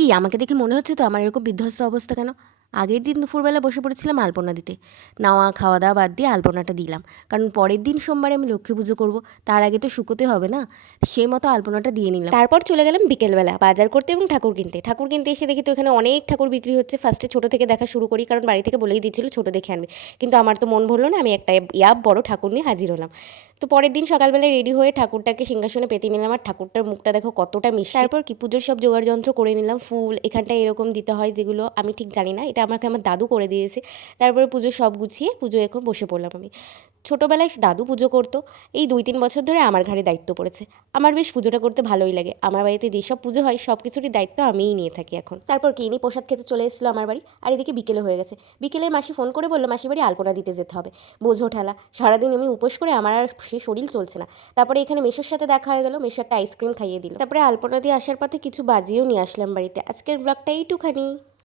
কি আমাকে দেখে মনে হচ্ছে তো আমার এরকম বিধ্বস্ত অবস্থা কেন? আগের দিন দুপুরবেলা বসে পড়েছিলাম আলপনা দিতে। নাওয়া খাওয়া দাওয়া বাদ দিয়ে আলপনাটা দিলাম। কারণ পরের দিন সোমবারে আমি লক্ষ্মী পুজো করব। তার আগে তো শুকোতে হবে না? সেই মতো আলপনাটা দিয়ে নিলাম। তারপর চলে গেলাম বিকেলবেলা বাজার করতে এবং ঠাকুর কিনতে। ঠাকুর কিনতে এসে দেখি তো এখানে অনেক ঠাকুর বিক্রি হচ্ছে। ফার্স্টে ছোটো থেকে দেখা শুরু করি, কারণ বাড়ি থেকে বলেই দিচ্ছিল ছোটো দেখে আনবে। কিন্তু আমার তো মন ভরলো না, আমি একটা বড় ঠাকুর নিয়ে হাজির হলাম। তো পরের দিন সকালবেলায় রেডি হয়ে ঠাকুরটাকে সিংহাসনে পেতে নিলাম। আর ঠাকুরটার মুখটা দেখো কতটা মিষ্টি। তারপর কি পুজোর সব জোগাড় যন্ত্র করে নিলাম। ফুল এখানটায় এরকম দিতে হয়, যেগুলো আমি ঠিক জানি না, এটা আমাকে আমার দাদু করে দিয়েছে। তারপরে পুজো সব গুছিয়ে পুজো এখন বসে পড়লাম আমি। ছোটোবেলায় দাদু পুজো করতো, এই 2-3 বছর ধরে আমার ঘাড়ে দায়িত্ব পড়েছে। আমার বেশ পুজোটা করতে ভালোই লাগে। আমার বাড়িতে যেসব পুজো হয় সব কিছুরই দায়িত্ব আমিই নিয়ে থাকি এখন। তারপর কি ইনি প্রসাদ খেতে চলে এসেছিলো আমার বাড়ি। আর এদিকে বিকেলে হয়ে গেছে। বিকেলে মাসি ফোন করে বললো মাসির বাড়ি আলপনা দিতে যেতে হবে। বোঝো ঠেলা, সারাদিন আমি উপোস করে আমার আর সে শরীর চলছে না। তারপরে এখানে মেশোর সাথে দেখা হয়ে গেল, মেশো একটা আইসক্রিম খাইয়ে দিল। তারপরে আলপনা দিয়ে আসার পথে কিছু বাজিয়েও নিয়ে আসলাম বাড়িতে। আজকের ব্লগটা এইটুখানি।